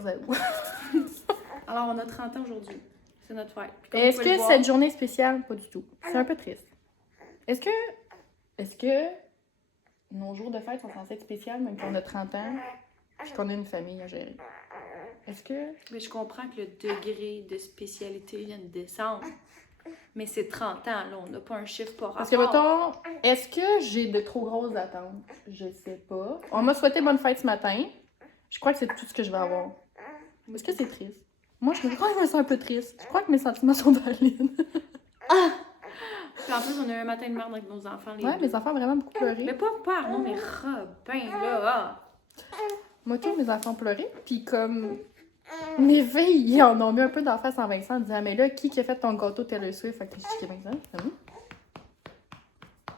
14 août. Alors, on a 30 ans aujourd'hui. C'est notre fête. Est-ce que cette journée est spéciale? Pas du tout. C'est un peu triste. Est-ce que nos jours de fête sont censés être spéciaux, même quand on a 30 ans, puis qu'on a une famille à gérer? Est-ce que... Mais je comprends que le degré de spécialité vient de descendre. Mais c'est 30 ans, là. On n'a pas un chiffre par rapport. Parce que, mettons, est-ce que j'ai de trop grosses attentes? Je sais pas. On m'a souhaité bonne fête ce matin. Je crois que c'est tout ce que je vais avoir. Est-ce que c'est triste? Moi, je crois que je me sens un peu triste. Je crois que mes sentiments sont valides. Puis en plus, on a eu un matin de merde avec nos enfants. Les Ouais, deux. mes enfants ont vraiment beaucoup pleuré. Mais pas Arnaud, mais Robin, là. Moi, tous mes enfants ont pleuré. Puis comme... Mes filles, ils en ont mis un peu d'en face en Vincent en disant « Mais là, qui a fait ton gâteau Taylor Swift? » Fait que je dis « Vincent, c'est moi.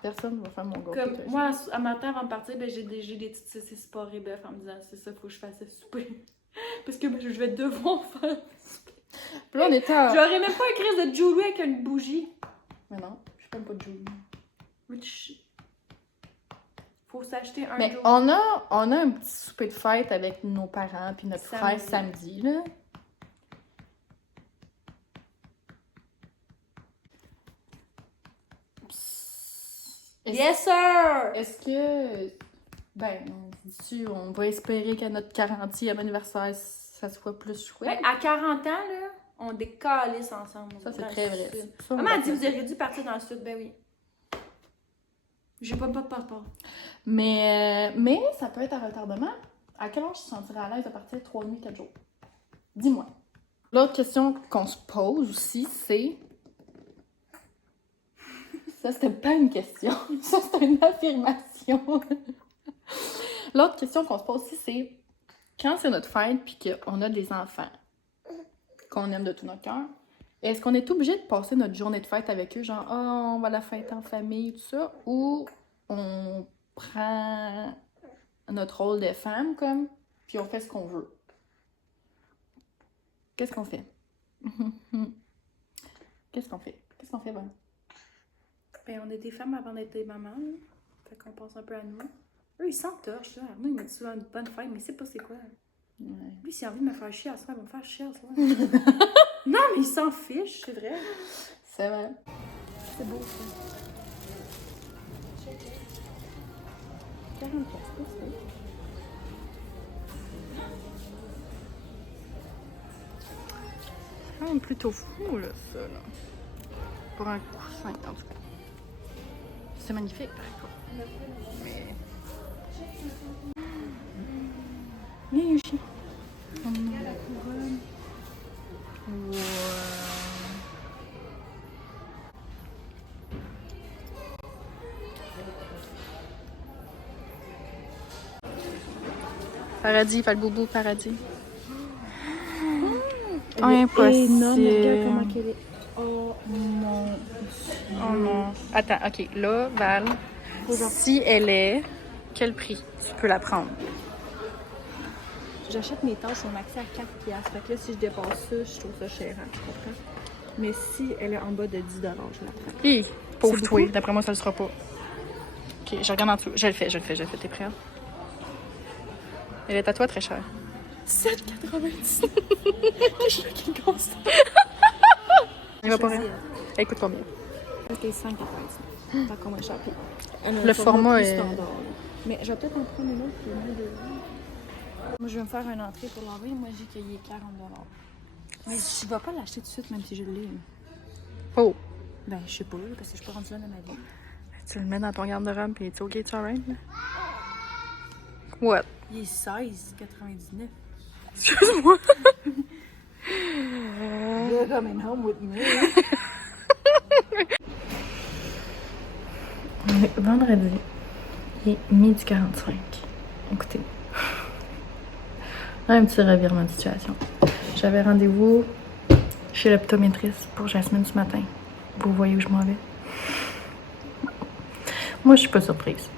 Personne ne va faire mon gâteau Comme Taylor moi, Swift. à matin, avant de partir, ben, j'ai des petites saucisses porc et bœuf en me disant « C'est ça, faut que je fasse à souper. » Parce que ben, je vais devoir faire souper. Puis là, on était en... J'aurais même pas une crise de Julie avec une bougie. Mais non, je suis pas de Julie. Faut s'acheter un Mais jour. on a un petit souper de fête avec nos parents puis notre frère samedi, là. Yes, sir! Est-ce que... Ben, on va espérer qu'à notre 40e anniversaire, ça soit plus chouette. Ben, à 40 ans, là, on décalisse ensemble. Ça, c'est Dans très le vrai. sud. Ça, on Maman va a dit, faire. vous auriez dû partir dans le sud. Ben oui. J'ai pas de passeport. Mais ça peut être à retardement. À quel âge tu te sentirais à l'aise de partir 3 nuits, 4 jours? Dis-moi. L'autre question qu'on se pose aussi, c'est... Ça, c'était pas une question. Ça, c'est une affirmation. L'autre question qu'on se pose aussi, c'est... Quand c'est notre fête puis qu'on a des enfants qu'on aime de tout notre cœur, est-ce qu'on est obligé de passer notre journée de fête avec eux? Genre, oh, on va la fêter en famille, tout ça? Ou on prend notre rôle de femme, comme, puis on fait ce qu'on veut? Qu'est-ce qu'on fait? Qu'est-ce qu'on fait? Qu'est-ce qu'on fait, Bonne? Ben, on est des femmes avant d'être des mamans. Là. Fait qu'on pense un peu à nous. Eux, ils s'entorchent, là. Arnaud, il m'a dit souvent une bonne fête, mais c'est pas c'est quoi. Ouais. Lui, s'il a envie de me faire chier à soir, il va me faire chier à soir. Non, mais il s'en fiche, c'est vrai. C'est vrai. C'est beau, ça. 40 piastres, c'est quand même plutôt fou, là, ça, là. Pour un coussin, en tout cas. C'est magnifique, par contre. Mais... Viens, Yushi. On a la couronne. Wow. Paradis, pas le boubou, paradis. Impossible. Regarde comment qu'elle est. Oh non. Oh non. Attends, ok. Là, Val, si elle est, quel prix tu peux la prendre? J'achète mes tâches au maxi à 4 piastres. Fait que là, si je dépasse ça, je trouve ça cher, hein, tu comprends? Mais si elle est en bas de 10 $, je la prends. Hi, pauvre C'est toi. beaucoup? D'après moi, ça le sera pas. Ok, je regarde en dessous. Je le fais. T'es prête? Elle est à toi, très chère. 7,90. Je suis qui gosse. Il va pas rien. Elle coûte combien? Ok, 5,99. Pas comme un cher. Le format est... standard. Mais je vais peut-être en prendre une autre qui est moins de... Moi, je vais me faire une entrée pour l'envoyer. Moi, j'ai qu'il est 40 $. Mais je ne vais pas l'acheter tout de suite, même si je l'ai. Oh! Ben, je sais pas, parce que je suis pas rendue là dans ma vie. Tu le mets dans ton garde-robe et tu OK, it's alright? What? Il est 16,99. Excuse-moi! You're coming home with me. On est vendredi. Il est 12h45. Écoutez. Un petit revirement de situation. J'avais rendez-vous chez l'optométriste pour Jasmine ce matin. Vous voyez où je m'en vais? Moi, je suis pas surprise.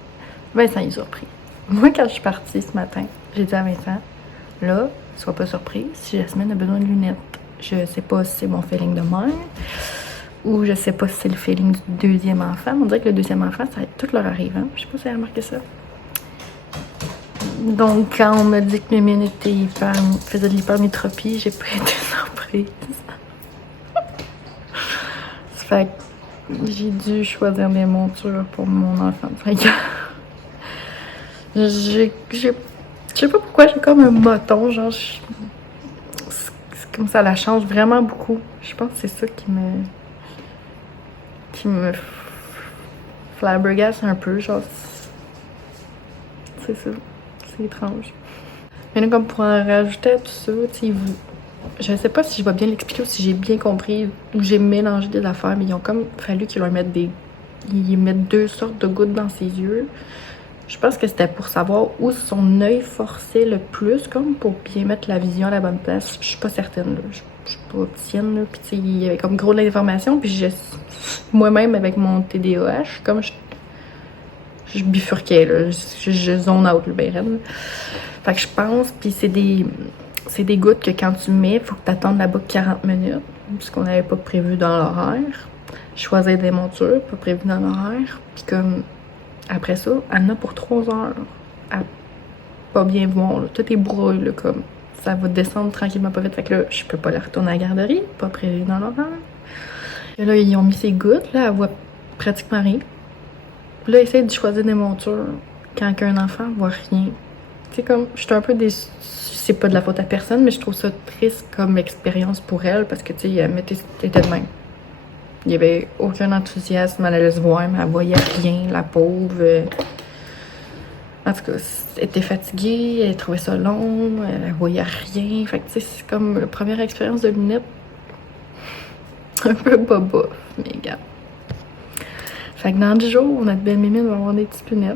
Vincent est surpris. Moi, quand je suis partie ce matin, j'ai dit à Vincent, là, sois pas surprise si Jasmine a besoin de lunettes. Je sais pas si c'est mon feeling de mère ou je sais pas si c'est le feeling du deuxième enfant. On dirait que le deuxième enfant, ça tout leur arrive. Hein? Je sais pas si vous avez remarqué ça. Donc, quand on m'a dit que Mémine faisait de l'hypermétropie, j'ai pas été surprise. Ça fait que j'ai dû choisir des montures pour mon enfant. Fait que je sais pas pourquoi j'ai comme un moton, genre, c'est comme ça la change vraiment beaucoup. Je pense que c'est ça qui me flabbergasse un peu, genre, c'est ça, c'est étrange. Mais là, comme pour en rajouter à tout ça, tu sais, je sais pas si je vais bien l'expliquer ou si j'ai bien compris ou j'ai mélangé des affaires, mais ils ont comme fallu qu'ils leur mettent ils mettent 2 sortes de gouttes dans ses yeux. Je pense que c'était pour savoir où son œil forçait le plus, comme pour bien mettre la vision à la bonne place. Je suis pas certaine, là. Je suis pas opticienne, là. Puis tu sais, il y avait comme gros de l'information, puis moi-même avec mon TDAH, comme je bifurquais, là. Je zone out, le ben raide. Fait que je pense, puis c'est des gouttes que quand tu mets, faut que tu attendes là-bas 40 minutes, puisqu'on n'avait pas prévu dans l'horaire. Choisir des montures, pas prévu dans l'horaire. Puis comme, après ça, elle en a pour 3 heures. À pas bien voir, là. Tout est brouillé, là, comme. Ça va descendre tranquillement pas vite. Fait que là, je peux pas la retourner à la garderie, pas prévu dans l'horaire. Et là, ils ont mis ces gouttes, là, elle voit pratiquement rien. Puis là, essaye de choisir des montures quand un enfant voit rien. Tu sais, comme, je suis un peu déçue. C'est pas de la faute à personne, mais je trouve ça triste comme expérience pour elle parce que, tu sais, elle était de même. Il y avait aucun enthousiasme, elle allait se voir, mais elle voyait rien, la pauvre. En tout cas, elle était fatiguée, elle trouvait ça long, elle voyait rien. Fait que, tu sais, c'est comme la première expérience de lunettes. Un peu bobof, mais gars. Fait que dans 10 jours, notre belle Mémine va avoir des petites lunettes.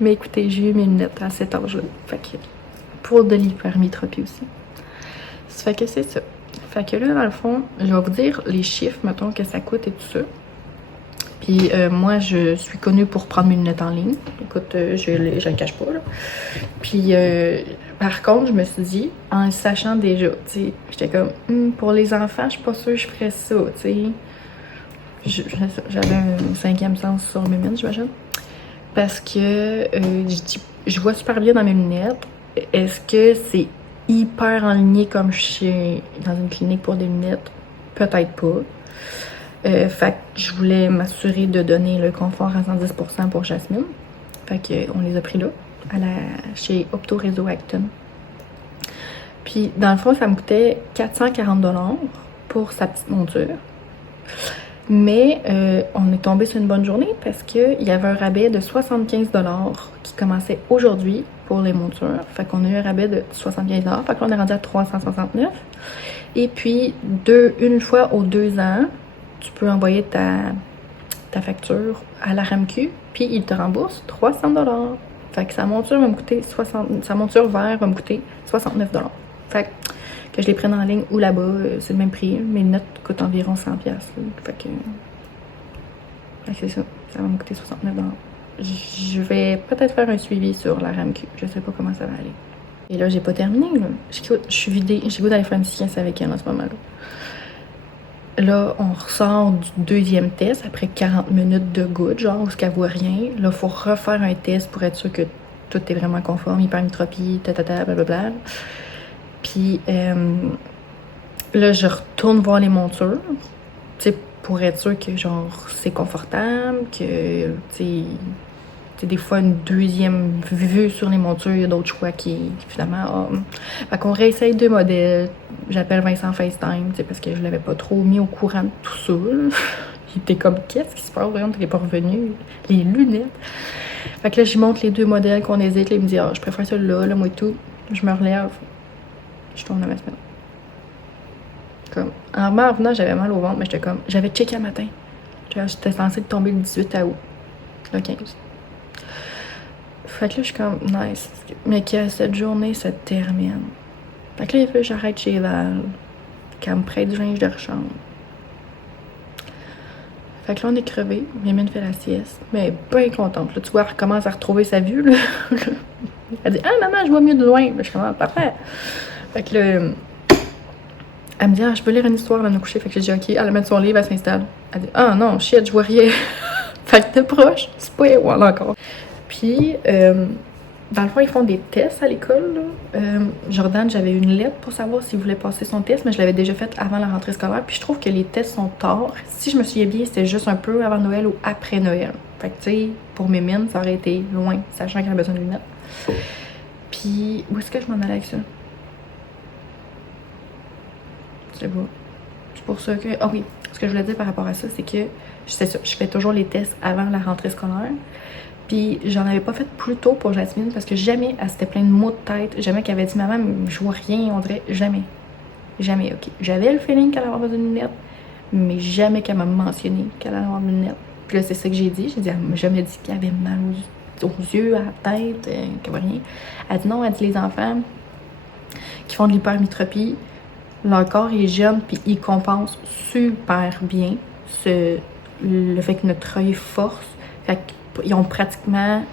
Mais écoutez, j'ai eu mes lunettes à cet âge-là. Fait que pour de l'hypermétropie aussi. Ça fait que c'est ça. Fait que là, dans le fond, je vais vous dire les chiffres, mettons, que ça coûte et tout ça. Puis moi, je suis connue pour prendre mes lunettes en ligne. Écoute, je le cache pas, là. Puis par contre, je me suis dit, en le sachant déjà, tu sais, j'étais comme, pour les enfants, je suis pas sûre que je ferais ça, tu sais. J'avais un 5e sens sur mes lunettes, j'imagine. Parce que je vois super bien dans mes lunettes. Est-ce que c'est hyper enligné comme je suis dans une clinique pour des lunettes? Peut-être pas. Fait que je voulais m'assurer de donner le confort à 110% pour Jasmine. Fait qu'on les a pris là, chez Opto Réseau Acton. Puis dans le fond, ça me coûtait 440$ pour sa petite monture. Mais on est tombé sur une bonne journée parce qu'il y avait un rabais de 75$ qui commençait aujourd'hui pour les montures. Fait qu'on a eu un rabais de 75$. Fait qu'on est rendu à 369$. Et puis, une fois aux 2 ans, tu peux envoyer ta facture à la RAMQ, puis il te rembourse 300$. Fait que sa monture vert va me coûter 69$. Fait que je les prenne en ligne ou là-bas, c'est le même prix. Mes notes coûtent environ 100$. Fait que c'est ça, ça va me coûter 69$. Je vais peut-être faire un suivi sur la RAMQ. Je sais pas comment ça va aller. Et là, j'ai pas terminé. Là. Je suis vidée. J'ai goût d'aller faire une séance avec elle en ce moment-là. Là, on ressort du 2e test après 40 minutes de goutte, genre où qu'elle voit rien. Là, il faut refaire un test pour être sûr que tout est vraiment conforme, hypermétropie, blablabla. Puis là, je retourne voir les montures, tu sais, pour être sûr que, genre, c'est confortable, que, tu sais, des fois, une deuxième vue sur les montures, il y a d'autres choix qui finalement... Fait qu'on réessaye 2 modèles. J'appelle Vincent FaceTime, tu sais, parce que je l'avais pas trop mis au courant de tout ça, là. Il était comme, qu'est-ce qui se passe? Vraiment, t'es pas revenu. Les lunettes. Fait que là, j'y montre les 2 modèles qu'on hésite. Là, il me dit, je préfère celui-là, là, moi et tout. Je me relève. Je tourne à ma semaine. Comme, en revenant, j'avais mal au ventre, mais j'étais comme, j'avais checké un matin. J'étais censée tomber le 18 août, le 15. Fait que là, je suis comme, nice. Mais que cette journée se termine. Fait que là, il faut que j'arrête chez Val, qu'elle me prête du linge de rechange. Fait que là, on est crevé. Mémine fait la sieste. Mais bien contente. Là, tu vois, elle recommence à retrouver sa vue, là. Elle dit, ah, maman, je vois mieux de loin. Je suis comme, parfait. Fait que là, elle me dit, je peux lire une histoire avant de me coucher. Fait que j'ai dit, ok, elle met son livre, elle s'installe. Elle dit, non, shit, je vois rien. Fait que t'es proche, c'est pas égal encore. Puis, dans le fond, ils font des tests à l'école. Jordan, j'avais une lettre pour savoir s'il voulait passer son test, mais je l'avais déjà fait avant la rentrée scolaire. Puis je trouve que les tests sont tard. Si je me souviens bien, c'était juste un peu avant Noël ou après Noël. Fait que, tu sais, pour mes mines, ça aurait été loin, sachant qu'elle a besoin de lunettes. Puis, où est-ce que je m'en allais avec ça? C'est beau. C'est pour ça que... Ah oui, ce que je voulais dire par rapport à ça, c'est que, c'est ça, je fais toujours les tests avant la rentrée scolaire. Puis j'en avais pas fait plus tôt pour Jasmine parce que jamais elle s'était plein de maux de tête. Jamais qu'elle avait dit maman, je vois rien, on dirait jamais. Jamais, ok. J'avais le feeling qu'elle allait avoir besoin de lunettes, mais jamais qu'elle m'a mentionné qu'elle allait avoir besoin de lunettes. Puis là, c'est ça que j'ai dit. J'ai dit, elle m'a jamais dit qu'elle avait mal aux yeux, à la tête, qu'elle voit rien. Elle dit non, elle dit les enfants qui font de l'hypermétropie, leur corps est jeune, puis ils compensent super bien le fait que notre œil force. Fait qu'ils ont pratiquement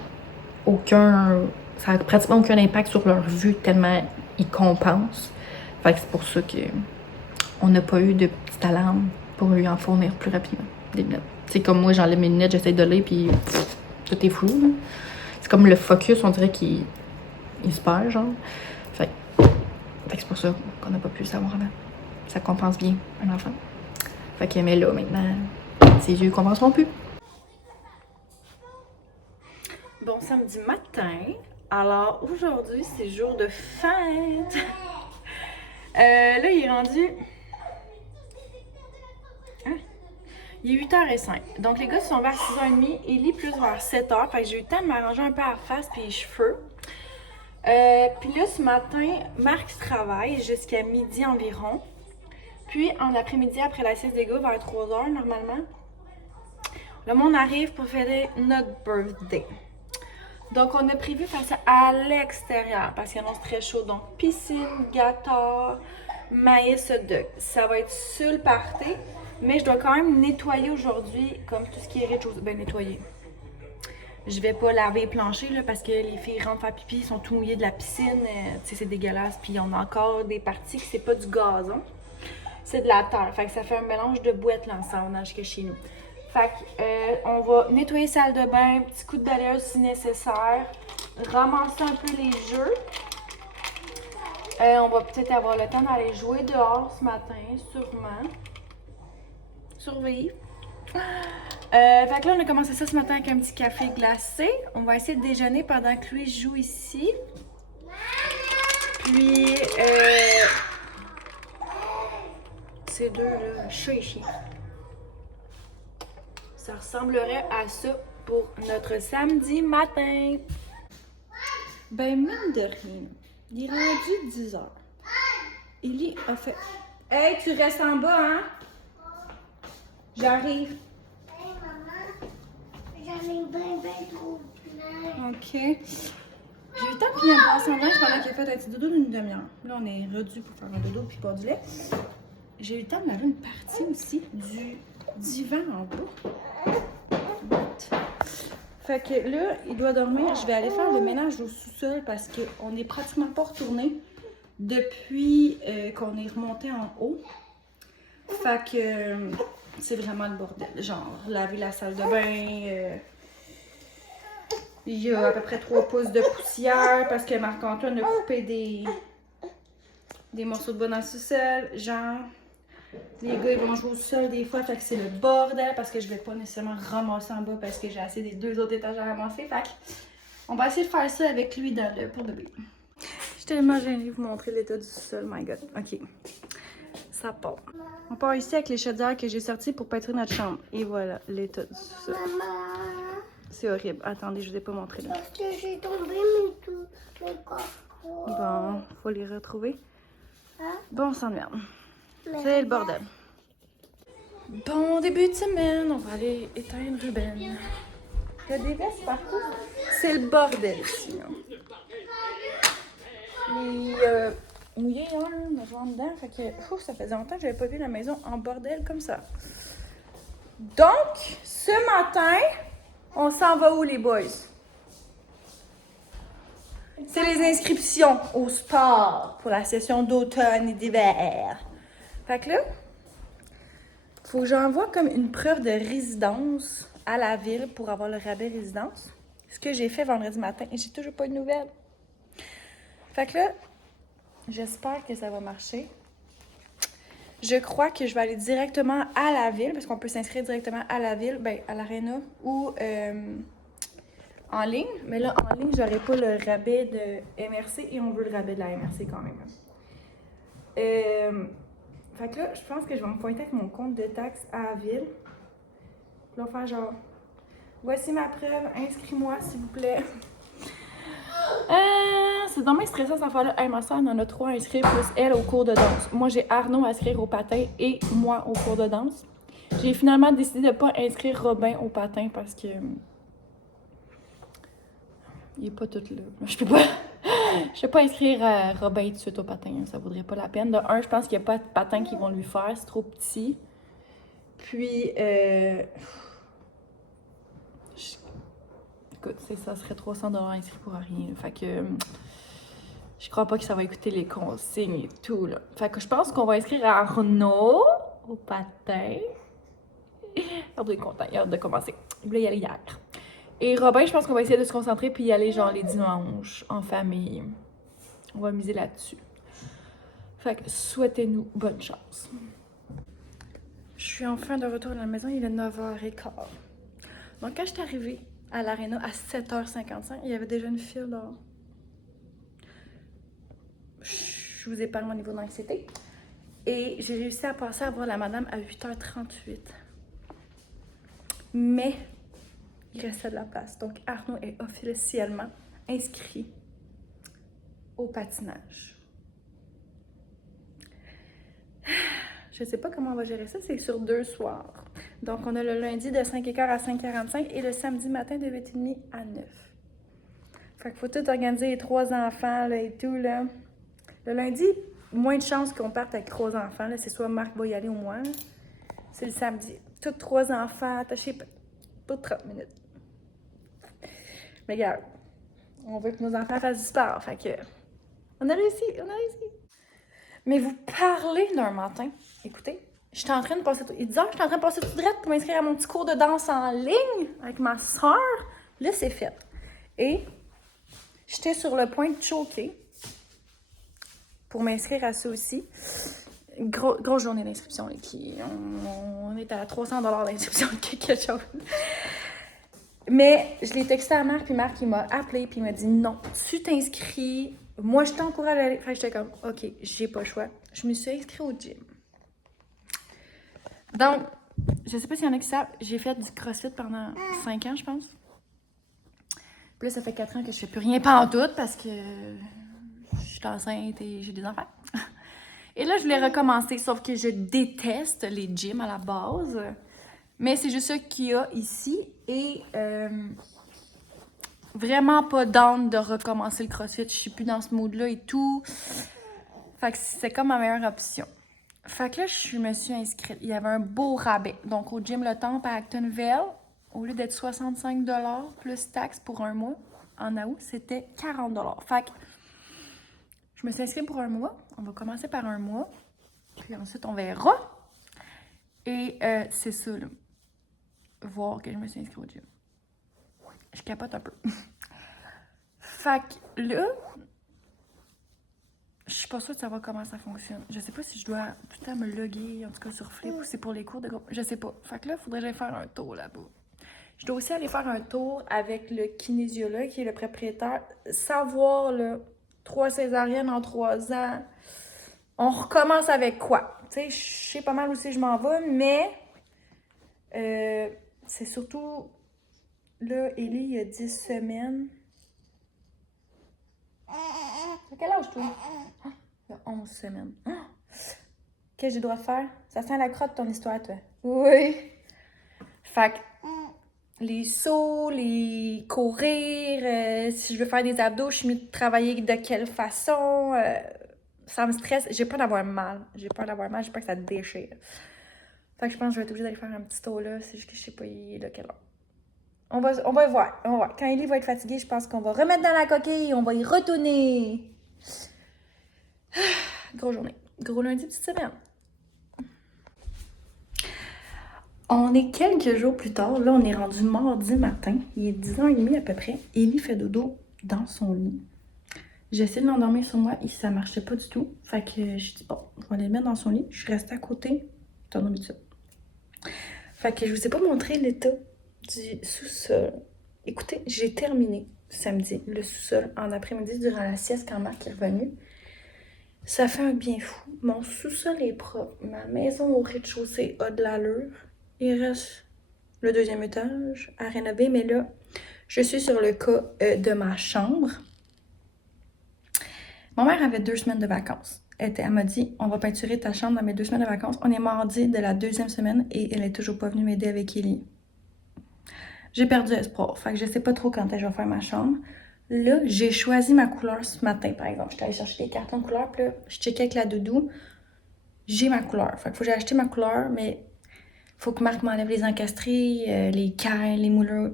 ça a pratiquement aucun impact sur leur vue tellement ils compensent. Fait que c'est pour ça que on n'a pas eu de petite alarme pour lui en fournir plus rapidement des lunettes. C'est comme moi, j'enlève mes lunettes, j'essaie de lire, puis tout est flou. Là. C'est comme le focus, on dirait qu'il se perd, genre. Fait que c'est pour ça qu'on n'a pas pu le savoir avant. Ça compense bien un enfant. Fait que, mais là, maintenant, ses yeux ne compenseront plus. Bon samedi matin, alors aujourd'hui c'est jour de fête. Là il est rendu... Hein? Il est 8h05. Donc les gars sont vers 6h30, Ellie plus vers 7h. Fait que j'ai eu le temps de m'arranger un peu à la face puis les cheveux. Puis là ce matin, Marc travaille jusqu'à midi environ. Puis en après-midi après la sieste des gars vers 3h normalement. Le monde arrive pour fêter notre birthday. Donc, on a prévu faire ça à l'extérieur parce qu'il annonce très chaud. Donc, piscine, gâteau, maïs, hot dog. Ça va être sur le party, mais je dois quand même nettoyer aujourd'hui, comme tout ce qui est rez-de-chaussée. Ben, nettoyer. Je vais pas laver les planchers là, parce que les filles rentrent faire pipi, ils sont tout mouillées de la piscine. Tu sais, c'est dégueulasse. Puis, on a encore des parties que c'est pas du gazon, c'est de la terre. Fait que ça fait un mélange de boîtes là, ensemble jusqu'à chez nous. Fait que, on va nettoyer salle de bain, petit coup de balayeuse si nécessaire, ramasser un peu les jeux. On va peut-être avoir le temps d'aller jouer dehors ce matin, sûrement. Survivre. Fait que là, on a commencé ça ce matin avec un petit café glacé. On va essayer de déjeuner pendant que lui joue ici. Puis, ces deux là, chat et chien. Ça ressemblerait à ça pour notre samedi matin. Ben, mine de rien, il est rendu 10h. Ellie a fait... Hey, tu restes en bas, hein? J'arrive. Hey, maman, j'en ai bien trop plein. OK. J'ai eu le temps de bien passer en linge pendant qu'il a fait un petit dodo d'une demi-heure. Là, on est redus pour faire un dodo puis boire du lait. J'ai eu le temps de laver une partie aussi du divan en bas. Fait que là, il doit dormir. Je vais aller faire le ménage au sous-sol parce qu'on n'est pratiquement pas retourné depuis qu'on est remonté en haut. Fait que c'est vraiment le bordel. Genre, laver la salle de bain. Il y a à peu près 3 pouces de poussière parce que Marc-Antoine a coupé des morceaux de bois dans le sous-sol. Genre... Les gars, ils vont jouer au sol des fois, fait que c'est le bordel parce que je vais pas nécessairement ramasser en bas parce que j'ai assez des 2 autres étages à ramasser. Fait on va essayer de faire ça avec lui pour bébé. Je suis tellement gênée de vous montrer l'état du sol, my god. Ok, ça part. On part ici avec les chaudières que j'ai sorties pour pétrir notre chambre. Et voilà, l'état du sol. C'est horrible. Attendez, je vous ai pas montré là. Parce que j'ai tombé mes coffres. Bon, faut les retrouver. Hein? Bon, on s'emmerde. C'est le bordel. Bon début de semaine, on va aller éteindre Ruben. Il y a des vestes partout. C'est le bordel ici. Il est mouillé, hein, on va dedans. Fait que ça faisait longtemps que j'avais pas vu la maison en bordel comme ça. Donc, ce matin, on s'en va où les boys? C'est les inscriptions au sport pour la session d'automne et d'hiver. Fait que là, faut que j'envoie comme une preuve de résidence à la ville pour avoir le rabais résidence. ce que j'ai fait vendredi matin et j'ai toujours pas eu de nouvelles. Fait que là, j'espère que ça va marcher. Je crois que je vais aller directement à la ville, parce qu'on peut s'inscrire directement à la ville, ben à l'aréna, ou en ligne. Mais là, en ligne, j'aurais pas le rabais de MRC et on veut le rabais de la MRC quand même. Fait que là, je pense que je vais me pointer avec mon compte de taxes à la ville. Puis là, faire genre, voici ma preuve, inscris-moi s'il vous plaît. C'est dommage stressant cette affaire-là. Hey, ma soeur en a 3 à inscrire, plus elle au cours de danse. Moi, j'ai Arnaud à inscrire au patin et moi au cours de danse. J'ai finalement décidé de ne pas inscrire Robin au patin parce que. Il est pas tout là. Je peux pas inscrire Robin tout de suite au patin. Ça vaudrait pas la peine. De un, je pense qu'il n'y a pas de patin qu'ils vont lui faire. C'est trop petit. Puis, écoute, ça serait 300$ inscrit pour rien. Fait que je crois pas que ça va écouter les consignes et tout, là. Fait que je pense qu'on va inscrire Arnaud au patin. Arnaud est content, il a hâte de commencer. Il voulait y aller hier. Et Robin, je pense qu'on va essayer de se concentrer puis y aller genre les dimanches, en famille. On va miser là-dessus. Fait que souhaitez-nous bonne chance. Je suis enfin de retour à la maison, il est 9h15. Donc quand je suis arrivée à l'aréna à 7h55, il y avait déjà une file dehors. Je vous épargne mon niveau d'anxiété. Et j'ai réussi à passer à voir la madame à 8h38. Mais il restait de la place. Donc Arnaud est officiellement inscrit au patinage. Je sais pas comment on va gérer ça, c'est sur 2 soirs. Donc on a le lundi de 5h15 à 5h45 et le samedi matin de 8h30 à 9h. Fait qu'il faut tout organiser, les 3 enfants là, et tout là. Le lundi, moins de chances qu'on parte avec 3 enfants. Là. C'est soit Marc va y aller ou moi. Là. C'est le samedi. Toutes 3 enfants attachés pour 30 minutes. Mais regarde, on veut que nos enfants fassent du sport. Fait que, on a réussi. Mais vous parlez d'un matin. Écoutez, j'étais en train de passer... Il dit, j'étais en train de passer tout droit pour m'inscrire à mon petit cours de danse en ligne avec ma soeur. Là, c'est fait. Et j'étais sur le point de choquer pour m'inscrire à ça aussi. Grosse journée d'inscription. On est à 300$ d'inscription de quelque chose. Mais je l'ai texté à Marc, puis Marc, il m'a appelé, puis il m'a dit non, tu t'inscris. Moi, je t'encourage à aller. Fait que j'étais comme, OK, j'ai pas le choix. Je me suis inscrite au gym. Donc, je sais pas s'il y en a qui savent, j'ai fait du CrossFit pendant 5 ans, je pense. Puis là, ça fait 4 ans que je fais plus rien pantoute parce que je suis enceinte et j'ai des enfants. Et là, je voulais recommencer, sauf que je déteste les gyms à la base. Mais c'est juste ça qu'il y a ici. Et vraiment pas down de recommencer le CrossFit. Je suis plus dans ce mood-là et tout. Fait que c'est comme ma meilleure option. Fait que là, je me suis inscrite. Il y avait un beau rabais. Donc, au Gym Le Temple à Actonville, au lieu d'être 65$ plus taxes pour un mois, en août, c'était 40$. Fait que je me suis inscrite pour un mois. On va commencer par un mois. Puis ensuite, on verra. Et c'est ça, là. Voir que je me suis inscrite au gym. Je capote un peu. Fait que là, je suis pas sûre de savoir comment ça fonctionne. Je sais pas si je dois tout le temps me loguer, en tout cas sur Flip, ou c'est pour les cours de groupe. Je sais pas. Fait que là, il faudrait que j'aille faire un tour là-bas. Je dois aussi aller faire un tour avec le kinésiologue, qui est le propriétaire. Savoir, là, 3 césariennes en 3 ans, on recommence avec quoi? Tu sais, je sais pas mal où je m'en vais, mais c'est surtout... Là, Ellie, il y a 10 semaines. À quel âge, toi? Il y a 11 semaines. Qu'est-ce que je dois faire? Ça sent la crotte, ton histoire, toi. Oui. Fait que les sauts, les courir, si je veux faire des abdos, je suis mieux de travailler de quelle façon. Ça me stresse. J'ai peur d'avoir mal. J'ai peur que ça te déchire. Fait que je pense que je vais être obligée d'aller faire un petit tour là. C'est juste que je sais pas il est là quelle heure. On va voir. Quand Ellie va être fatiguée, je pense qu'on va remettre dans la coquille et on va y retourner. Grosse journée. Gros lundi, petite semaine. On est quelques jours plus tard. Là, on est rendu mardi matin. Il est 10h30 à peu près. Ellie fait dodo dans son lit. J'essaie de l'endormir sur moi et ça marchait pas du tout. Fait que je dis bon, je vais aller le mettre dans son lit. Je suis restée à côté. T'en as mis ça. Fait que je vous ai pas montré l'état du sous-sol. Écoutez, j'ai terminé samedi le sous-sol en après-midi durant la sieste quand Marc est revenu. Ça fait un bien fou. Mon sous-sol est propre. Ma maison au rez-de-chaussée a de l'allure. Il reste le 2e étage à rénover, mais là, je suis sur le cas de ma chambre. Ma mère avait 2 semaines de vacances. Elle m'a dit, on va peinturer ta chambre dans mes 2 semaines de vacances. On est mardi de la 2e semaine et elle est toujours pas venue m'aider avec Ellie. J'ai perdu espoir. Fait que je sais pas trop quand je vais faire ma chambre. Là, j'ai choisi ma couleur ce matin, par exemple. J'étais allée chercher des cartons de couleur, puis là, je checkais avec la doudou. J'ai ma couleur. Fait que faut que j'ai acheté ma couleur, mais faut que Marc m'enlève les encastrés, les cailles, les moulures.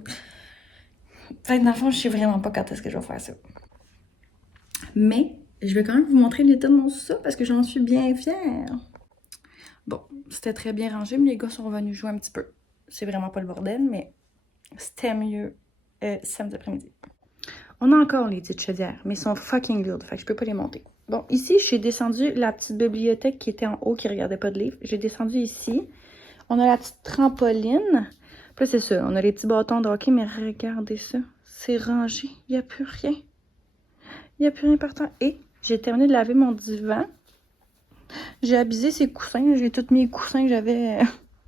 Fait que dans le fond, je sais vraiment pas quand est-ce que je vais faire ça. Mais je vais quand même vous montrer l'état de mon sous-sol parce que j'en suis bien fière. Bon, c'était très bien rangé, mais les gars sont revenus jouer un petit peu. C'est vraiment pas le bordel, mais c'était mieux samedi après-midi. On a encore les petites chaudières, mais elles sont fucking lourdes, fait que je peux pas les monter. Bon, ici, j'ai descendu la petite bibliothèque qui était en haut, qui regardait pas de livres. J'ai descendu ici. On a la petite trampoline. Puis là, c'est ça, on a les petits bâtons de hockey, mais regardez ça. C'est rangé, il n'y a plus rien. Il n'y a plus rien partant. Et j'ai terminé de laver mon divan. J'ai abusé ses coussins. J'ai tous mis les coussins que j'avais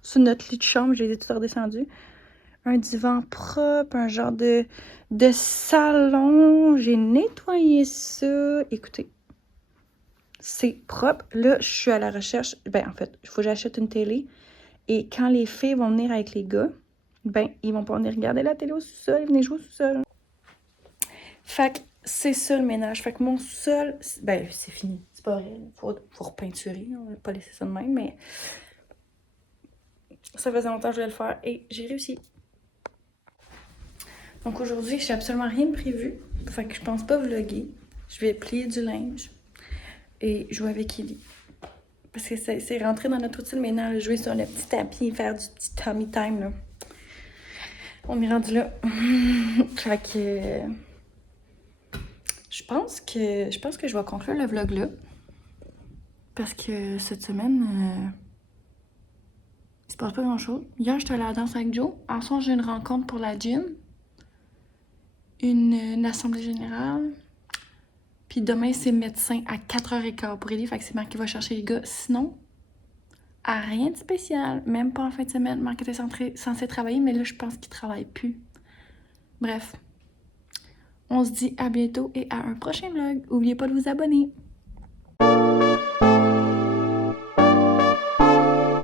sur notre lit de chambre. Je les ai tous redescendus. Un divan propre, un genre de salon. J'ai nettoyé ça. Écoutez, c'est propre. Là, je suis à la recherche. Ben, en fait, il faut que j'achète une télé. Et quand les filles vont venir avec les gars, ben, ils vont pas venir regarder la télé au sous-sol. Ils venaient jouer au sous-sol. Fait que c'est ça le ménage. Fait que mon sous-sol, ben, c'est fini. C'est pas vrai. Faut repeinturer. On va pas laisser ça de même, mais ça faisait longtemps que je voulais le faire et j'ai réussi. Donc aujourd'hui, j'ai absolument rien de prévu. Fait que je pense pas vlogger. Je vais plier du linge et jouer avec Ellie. Parce que c'est rentré dans notre routine maintenant, jouer sur le petit tapis et faire du petit tummy time, là. On est rendu là. Fait que je pense que je vais conclure le vlog là. Parce que cette semaine, il se passe pas grand-chose. Hier, j'étais allée à la danse avec Joe. En soir, j'ai une rencontre pour la gym. Une assemblée générale. Puis demain, c'est médecin à 4h15 pour Ellie. Fait que c'est Marc qui va chercher les gars. Sinon, à rien de spécial. Même pas en fin de semaine. Marc était censé travailler, mais là, je pense qu'il travaille plus. Bref. On se dit à bientôt et à un prochain vlog. N'oubliez pas de vous abonner.